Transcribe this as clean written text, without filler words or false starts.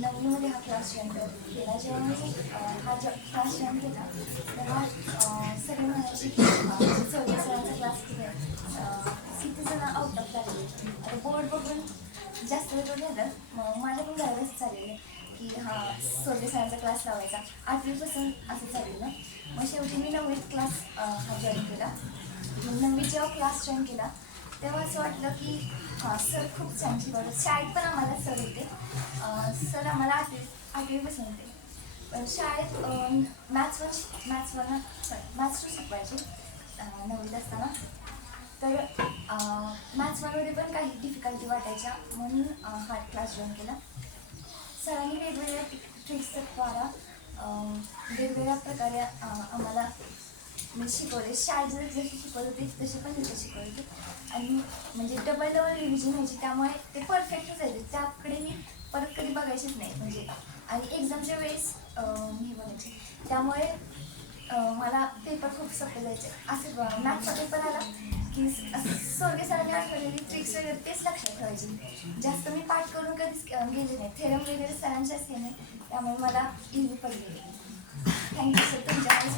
9वीमध्ये हा class join केला. जेव्हा मी क्लास जॉईन केला तेव्हा सगळे म्हणायचे की चौधरी सरांचा क्लास किती जण आउट ऑफ झालेले. आता बोर्ड बघून जास्त वेळ झालं, मग माझ्या पण घरावरच चाललेलं की हा चौधरी सरांचा क्लास लावायचा. 8वीपासून असं चाललेलं. मग शेवटी मी 9वीत क्लास हा जॉईन केला. 9वीत जेव्हा क्लास जॉईन केला तेव्हा असं वाटलं की हां सर खूप छान शिकवतात. शाळेत पण आम्हाला सर होते. सर आम्हाला 8वीपासून होते. पण शाळेत मॅथ्स 2 शिकवायचे 9वीत असताना. तर मॅथ्स 1मध्ये पण काही डिफिकल्टी वाटायच्या म्हणून हा क्लास जॉईन केला. सरांनी वेगवेगळ्या ट्रिक्सद्वारा वेगवेगळ्या प्रकारे आम्हाला शिकवले. शाळेत जसे शिकवत होते तसे पण तिथे शिकवले होते. आणि म्हणजे डबल रिव्हिजन व्हायची, त्यामुळे ते परफेक्टच जायचे. त्याकडे मी परत कधी बघायचीच नाही म्हणजे. आणि एक्झामच्या वेळेस मी बघायचे, त्यामुळे मला पेपर खूप सोपे जायचे. असं मॅथ्सचा पेपर आला की सोगे सरांनी आठवलेली ट्रिक्स वगैरे तेच लक्षात ठेवायची. जास्त मी पाठ करून कधीच गेले नाही. थेरम वगैरे सरांच्याच हे नाही, त्यामुळे मला इझी पडले. थँक्यू सर, तुमच्याकडे